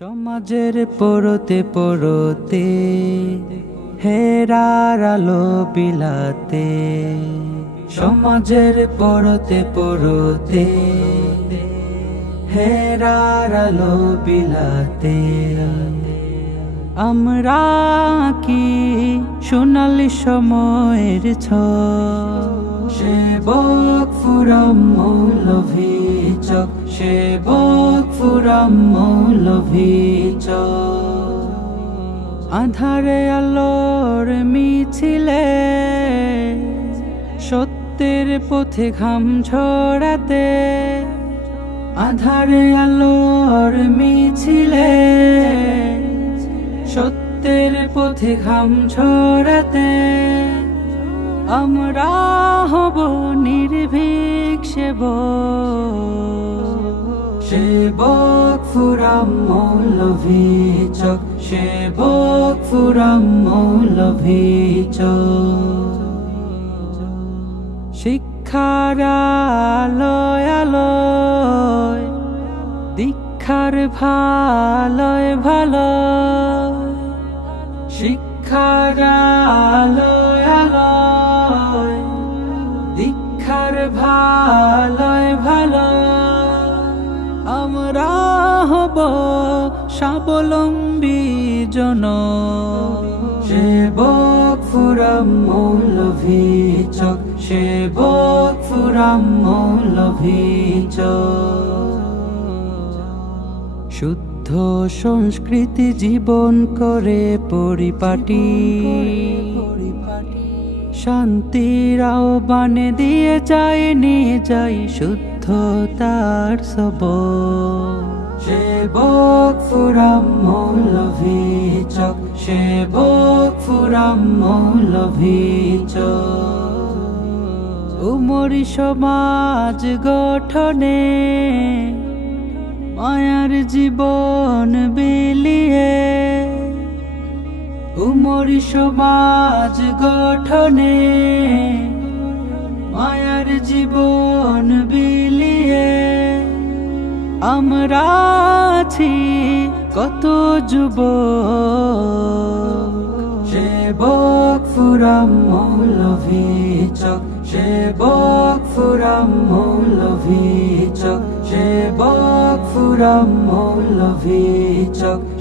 সমাজের পরতে পরতে হেরার আলো বিলাতে, সমাজের পরতে পরতে হেরার আলো বিলাতে, আমরা কি সোনালি সময়ের সেবক ফুরাম মৌলভী চক, সেবক ফুরাম মৌলভী চক। আধারে আলোর মিছিলে সত্যের পথে ঘাম ঝরাতে, আধারে আলোর মিছিলে সত্যের পথে ঘাম ঝরাতে, আমরা হব নির্ভীক সেবক ফুরাম মৌলভী চক, সেবক ফুরাম মৌলভী চক। শিক্ষার আলোয় আলোয় দীক্ষার ভালোয় ভালো, শিক্ষার আলোয় আলোয় দীক্ষার ভালোয় ভালো, আমরা হব স্বাবলম্বী জন সেবক ফুরাম মৌলভী চক, সেবক ফুরাম মৌলভী চক। শুদ্ধ সংস্কৃতি জীবন করে পরিপাটি, শান্তির আহ্বানে দিয়ে যায় নিয়ে যাই শুদ্ধতার সবক, সেবক ফুরাম মৌলভী চক, সেবক ফুরাম মৌলভী চক। উমরি সমাজ গঠনে মায়ার জীবন বিলিয়ে, উমরি সমাজ গঠনে মায়ার জীবন বিলিয়ে, আমরা আছি কত যুবক সেবক ফুরাম মৌলভী চক, সেবক ফুরাম মৌলভী চক, সেবক ফুরাম মৌলভী চক।